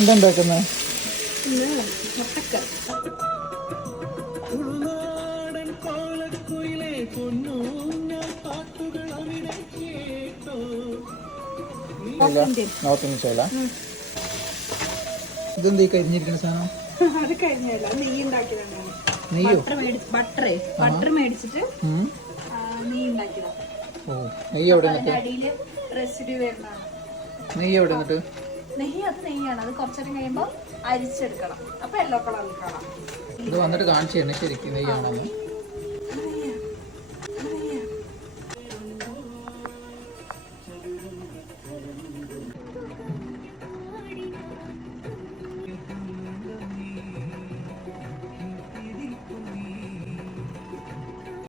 എന്താ ഉണ്ടാക്കുന്നത്? North Indian സ്റ്റൈലാ? ഇതെന്താ ഈ കരിഞ്ഞിരിക്കുന്ന സാധനം? അത് കഴിഞ്ഞല്ല, നെയ്യ് ഉണ്ടാക്കിയതാണ്. നെയ്യോ? ബട്ടർ മേടിച്ചിട്ട് നെയ്യ് ഉണ്ടാക്കിയതാണ്. ഓ, നെയ്യ് എവിടെ? അടിയില് റെസിഡ്യൂ വരുന്നതാണ്. നെയ്യ് എവിടെ? എന്നിട്ട് നെയ്യാണ്. അത് കുറച്ചേരം കഴിയുമ്പോൾ അരിച്ചെടുക്കണം. അപ്പൊ യെല്ലോ കളറിൽ കാണാം. ഇത് വന്നിട്ട് കാണിച്ചു തന്നെ ശരിക്കും നെയ്യാണെന്ന്.